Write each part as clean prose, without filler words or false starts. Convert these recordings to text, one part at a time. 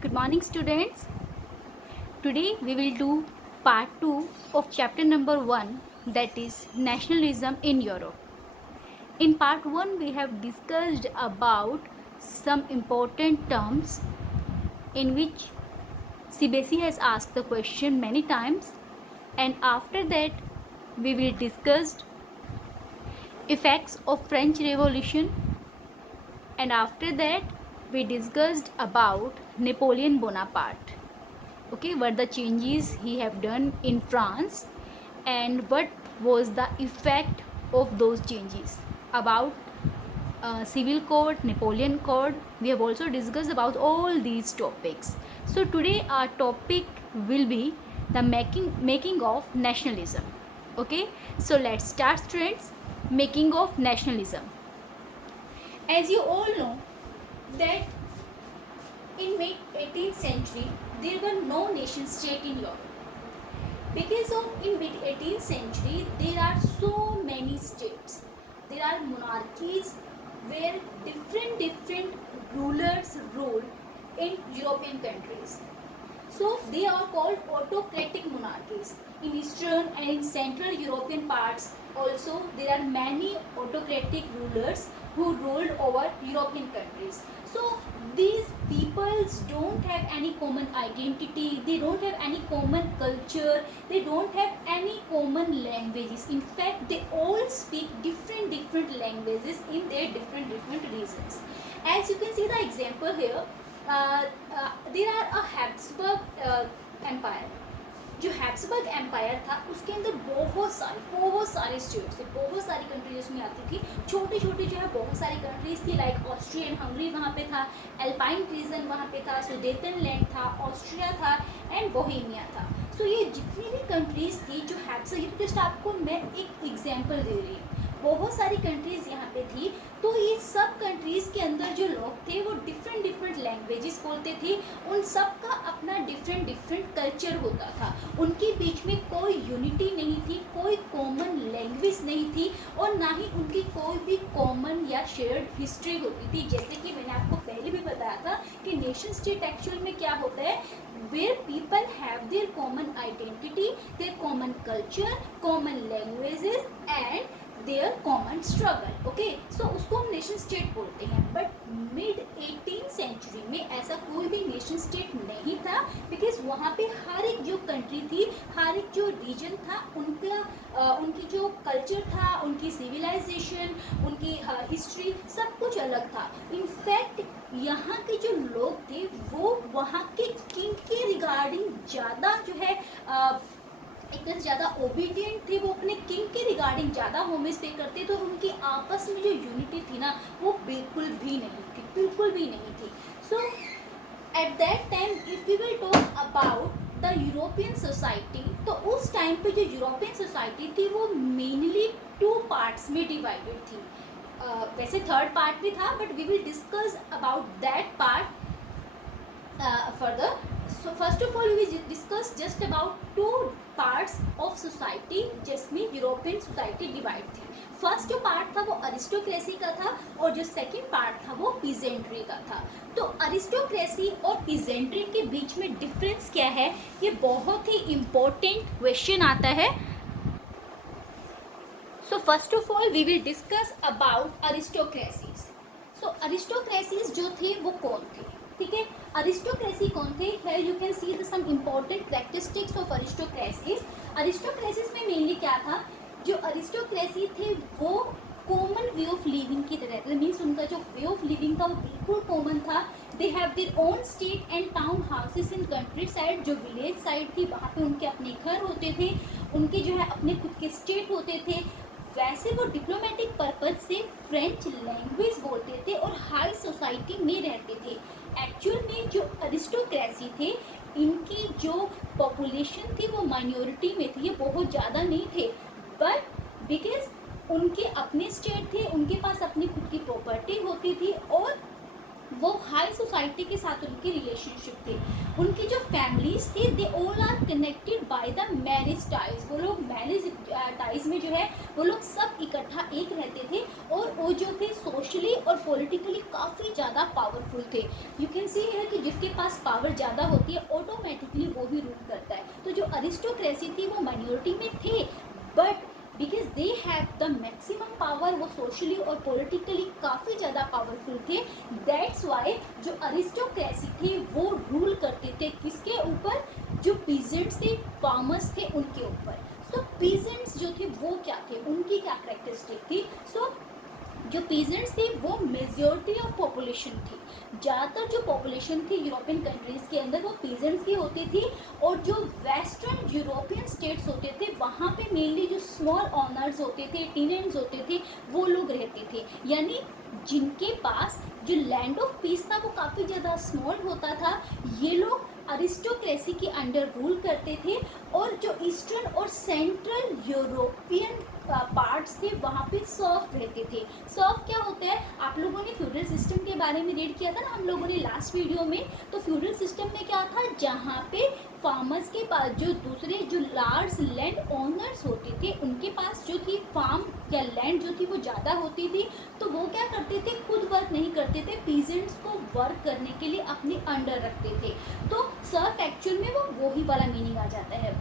Good morning, students. Today we will do part 2 of chapter number 1, that is nationalism in Europe. In part 1 we have discussed about some important terms in which CBSE has asked the question many times, and after that we will discuss effects of French Revolution, and after that we discussed about Napoleon Bonaparte. Okay, what the changes he have done in France and what was the effect of those changes. About civil code, Napoleon code, we have also discussed about all these topics. So today our topic will be the making of nationalism. Okay, so let's start, students. Making of nationalism. As you all know that in mid 18th century there were no nation state in Europe. Because of in mid 18th century there are so many states, there are monarchies where different rulers rule in European countries. So they are called autocratic monarchies. In Eastern and in Central European parts also there are many autocratic rulers who ruled over European countries. So these peoples don't have any common identity, they don't have any common culture, they don't have any common languages. In fact, they all speak different languages in their different regions. As you can see the example here, there are a Habsburg empire. जो Habsburg empire था उसके अंदर बहुत सारे states थे, बहुत सारी countries उसमें आती थी, छोटी छोटी जो है बहुत सारी कंट्रीज थी, लाइक ऑस्ट्रियन हंगरी वहाँ पे था, एल्पाइन रीजन वहाँ पे था, सुडेटनलैंड था, ऑस्ट्रिया था एंड बोहेमिया था. सो ये जितनी भी कंट्रीज थी जो हैब्सबर्ग, जस्ट आपको मैं एक एग्जाम्पल दे रही हूँ, बहुत सारी कंट्रीज यहाँ पे थी. तो ये सब कंट्रीज के अंदर जो लोग थे वो डिफरेंट लैंग्वेजेस बोलते थे, उन सब का अपना डिफरेंट कल्चर होता था, उनके बीच में कोई यूनिटी नहीं थी, कोई कॉमन लैंग्वेज नहीं थी और ना ही उनकी कोई भी कॉमन या शेयर्ड हिस्ट्री होती थी. जैसे कि मैंने आपको पहले भी बताया था कि नेशन स्टेट एक्चुअल में क्या होता है, where people have their common identity, their common culture, common languages and their common struggle. Okay, so उसको हम नेशन स्टेट बोलते हैं. बट मिड 18th सेंचुरी में ऐसा कोई भी नेशन स्टेट नहीं था, बिकॉज वहाँ पे हर एक जो कंट्री थी, हर एक जो रीजन था, उनकी जो कल्चर था, उनकी सिविलाइजेशन, उनकी हिस्ट्री, सब कुछ अलग था. इनफैक्ट यहाँ के जो लोग थे वो वहाँ के किंग के रिगार्डिंग ज़्यादा जो है एक तरह ज़्यादा ओबीडियंट थे, वो अपने किंग के रिगार्डिंग ज़्यादा होमेज पे करते. तो उनकी आपस में जो यूनिटी थी ना वो बिल्कुल भी नहीं थी. So at that time if we will talk about the European society, तो उस टाइम पे जो यूरोपियन सोसाइटी थी वो मेनली 2 पार्ट्स में डिवाइडेड थी. वैसे थर्ड पार्ट भी था, but we will discuss about that part further. So first of all we will discuss just about 2 parts of society जिसमें यूरोपियन सोसाइटी डिवाइड थी. फर्स्ट जो पार्ट था वो अरिस्टोक्रेसी का था और जो सेकंड पार्ट था वो पीजेंट्री का था. तो अरिस्टोक्रेसी और पीजेंट्री के बीच में डिफरेंस क्या है, ये बहुत ही इम्पोर्टेंट क्वेश्चन आता है. So first of all we will discuss about aristocracies. So aristocracies जो थे वो कौन थे, ठीक है. अरिस्टोक्रेसी कौन थे, where you can see some important characteristics of aristocracies. Aristocracies में मेनली क्या था, जो अरिस्टोक्रेसी थे वो कॉमन वे ऑफ लिविंग की तरह थे, मीन्स उनका जो वे ऑफ लिविंग था वो बिल्कुल कॉमन था. They have their own state and town houses in country side, जो विलेज साइड थी वहाँ पे उनके अपने घर होते थे, उनके जो है अपने खुद के स्टेट होते थे. वैसे वो डिप्लोमेटिक पर्पज से फ्रेंच लैंग्वेज बोलते थे और हाई सोसाइटी में रहते थे. एक्चुअल में जो अरिस्टोक्रेसी थे इनकी जो पॉपुलेशन थी वो माइनॉरिटी में थी, ये बहुत ज़्यादा नहीं थे, बट बिकॉज उनके अपने स्टेट थे, उनके पास अपनी खुद की प्रॉपर्टी होती थी और वो हाई सोसाइटी के साथ उनकी रिलेशनशिप थे। उनकी जो फैमिलीज थी they all are connected by the marriage ties. वो लोग मैरिज टाइज में जो है वो लोग सब इकट्ठा एक रहते थे, और वो जो थे सोशली और पॉलिटिकली काफ़ी ज़्यादा पावरफुल थे। यू कैन सी है कि जिसके पास पावर ज़्यादा होती है ऑटोमेटिकली वो भी रूल करता है। तो जो अरिस्टोक्रेसी थी वो माइनॉरिटी में थे, but because they have the maximum power, वो सोशली और पॉलिटिकली काफ़ी ज़्यादा पावरफुल थे। दैट्स वाई जो अरिस्टोक्रेसी थे वो रूल करते थे किसके ऊपर? जो पीजेंट्स थे, फार्मर्स थे, उनके ऊपर। सो पीजेंट्स जो थे वो क्या थे, उनकी क्या कैरेक्टरिस्टिक थी? सो जो पीजेंट्स थे वो मेजॉरिटी ऑफ पॉपुलेशन थी। ज़्यादातर जो पॉपुलेशन थी यूरोपियन कंट्रीज़ के अंदर वो पीजेंट्स की होती थी, और जो वेस्टर्न यूरोपियन स्टेट्स होते थे वहाँ पे मेनली जो स्मॉल ऑनर्स होते थे, टेनेंट्स होते थे, वो लोग रहते थे। यानी जिनके पास जो लैंड ऑफ पीस था वो काफ़ी ज़्यादा स्मॉल होता था, ये लोग अरिस्टोक्रेसी के अंडर रूल करते थे। और जो ईस्टर्न और सेंट्रल यूरोपियन पार्ट्स थे वहाँ पे सर्फ रहते थे। सर्फ क्या होता है? आप लोगों ने फ्यूडल सिस्टम के बारे में रीड किया था ना हम लोगों ने लास्ट वीडियो में। तो फ्यूडल सिस्टम में क्या था? जहाँ पे फार्मर्स के पास जो दूसरे जो लार्ज लैंड ओनर्स होते थे उनके पास जो थी फार्म या लैंड जो थी वो ज़्यादा होती थी, तो वो क्या करते थे? खुद वर्क नहीं करते थे, पीजेंट्स को वर्क करने के लिए अपने अंडर रखते थे। तो सर्फ एक्चुअल में वो ही वाला मीनिंग आ जाता है।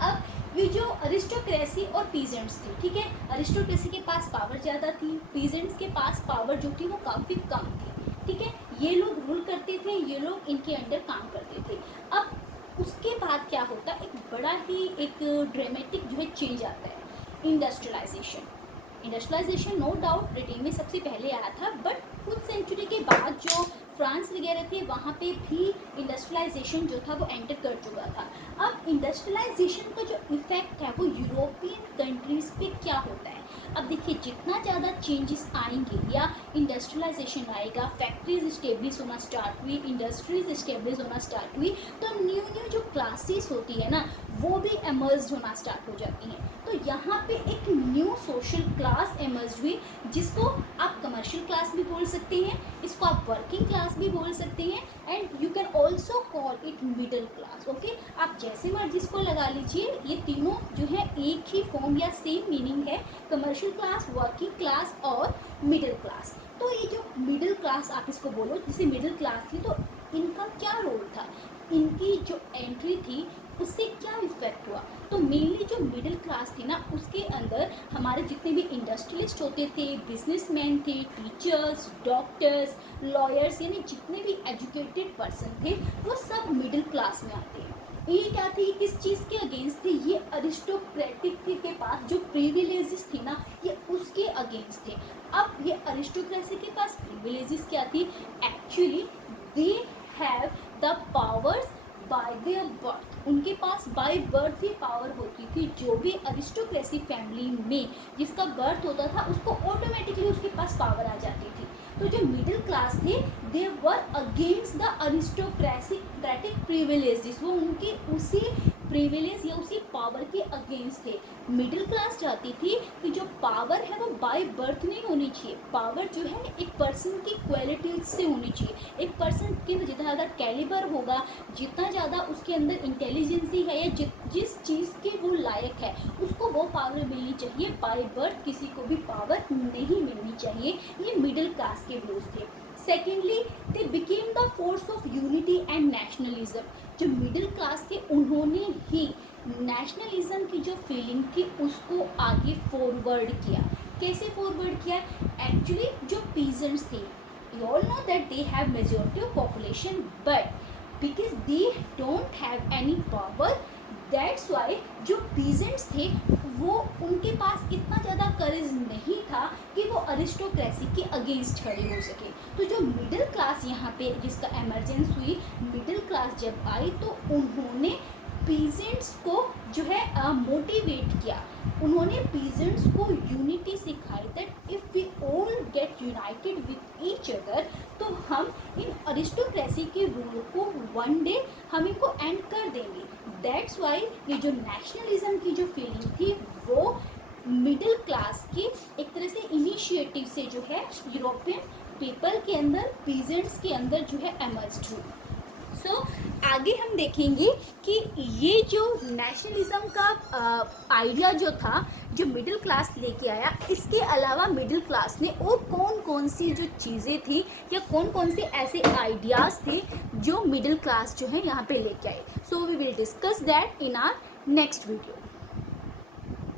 अब ये जो अरिस्टोक्रेसी और पीजेंट्स थी, ठीक है, अरिस्टोक्रेसी के पास पावर ज़्यादा थी, पीजेंट्स के पास पावर जो थी वो काफ़ी कम थी, ठीक है। ये लोग रूल करते थे, ये लोग इनके अंडर काम करते थे। अब उसके बाद क्या होता है? एक बड़ा ही एक ड्रामेटिक जो है चेंज आता है, industrialisation. Industrialisation no doubt Britain में सबसे पहले आया था, बट कुछ सेंचुरी के बाद जो फ्रांस वगैरह थे वहाँ पे भी इंडस्ट्रियलाइजेशन जो था वो एंटर कर चुका था। अब इंडस्ट्रियलाइजेशन का जो इफेक्ट है वो यूरोपियन कंट्रीज़ पे क्या होता है? अब देखिए जितना ज़्यादा चेंजेस आएंगे या इंडस्ट्रियलाइजेशन आएगा, फैक्ट्रीज इस्टेब्लिश होना स्टार्ट हुई, इंडस्ट्रीज इस्टेब्लिश होना स्टार्ट हुई, तो न्यू न्यू जो क्लासेस होती है ना वो भी एमर्ज होना स्टार्ट हो जाती हैं। तो यहाँ पे एक न्यू सोशल क्लास एमर्ज हुई, जिसको आप कमर्शियल क्लास भी बोल सकते हैं, इसको आप वर्किंग क्लास भी बोल सकते हैं, and you can also call it middle class. Okay, आप जैसे मर्जी इसको लगा लीजिए, ये तीनों जो है एक ही फॉर्म या सेम मीनिंग है, कमर्शियल क्लास, वर्किंग क्लास और मिडिल क्लास। तो ये जो मिडिल क्लास आप इसको बोलो, जैसे मिडिल क्लास थी तो इनका क्या रोल था, इनकी जो एंट्री थी उससे क्या इफेक्ट हुआ? तो मेनली जो मिडिल क्लास थी ना उसके अंदर हमारे जितने भी इंडस्ट्रियलिस्ट होते थे, बिजनेसमैन थे, टीचर्स, डॉक्टर्स, लॉयर्स, यानी जितने भी एजुकेटेड पर्सन थे वो सब मिडिल क्लास में आते हैं। ये क्या थी, किस चीज़ के अगेंस्ट थे? ये अरिस्टोक्रेटिक के पास जो प्रिविलेजेस थी ना ये उसके अगेंस्ट थे। अब ये अरिस्टोक्रेसी के पास प्रिविलेजेस क्या थी? Actually they have the powers bye there birth. उनके पास बाय बर्थ ही पावर होती थी। जो भी अरिस्टोक्रेसी फैमिली में जिसका बर्थ होता था उसको ऑटोमेटिकली उसके पास पावर आ जाती थी। तो जो मिडिल क्लास थे they were against the aristocratic privileges, वो उनके उसी प्रिविलेज या उसी पावर के अगेंस्ट थे। मिडिल क्लास चाहती थी कि जो पावर है वो बाय बर्थ नहीं होनी चाहिए, पावर जो है एक पर्सन की क्वालिटीज से होनी चाहिए। एक पर्सन के अंदर जितना ज़्यादा कैलिबर होगा, जितना ज़्यादा उसके अंदर इंटेलिजेंसी है या जिस चीज़ के वो लायक है उसको वो पावर मिलनी चाहिए। बाय बर्थ किसी को भी पावर नहीं मिलनी चाहिए। ये मिडिल क्लास के व्यूज थे। Secondly they became the force of unity and nationalism. जो मिडिल क्लास थे उन्होंने ही नेशनलिज्म की जो फीलिंग थी उसको आगे फॉरवर्ड किया। कैसे फॉरवर्ड किया? एक्चुअली जो पीजेंट्स थे, you all know that they have majority of population, but because they don't have any power, that's why जो पीजेंट्स थे वो उनके पास इतना ज़्यादा करेज नहीं था कि वो अरिस्टोक्रेसी के अगेंस्ट खड़े हो सके। तो जो मिडिल क्लास यहाँ पे जिसका एमरजेंस हुई, मिडिल क्लास जब आई तो उन्होंने पीजेंट्स को जो है मोटिवेट किया। उन्होंने पीजेंट्स को यूनिटी सिखाई, that if we all get united with each other तो हम इन अरिस्टोक्रेसी के रूल को वन डे हम इनको एंड कर देंगे। दैट्स वाई ये जो नेशनलिज्म की जो फीलिंग थी वो मिडिल क्लास की एक तरह से इनिशिएटिव से जो है यूरोपियन पीपल के अंदर, पीजेंट्स के अंदर जो है एमर्ज्ड हुई। सो आगे हम देखेंगे कि ये जो नेशनलिज्म का आइडिया जो था, जो मिडिल क्लास लेके आया, इसके अलावा मिडिल क्लास ने और कौन कौन सी जो चीज़ें थी या कौन कौन से ऐसे आइडियाज़ थे जो मिडिल क्लास जो है यहाँ पे लेके आए। So we will discuss that in our next video.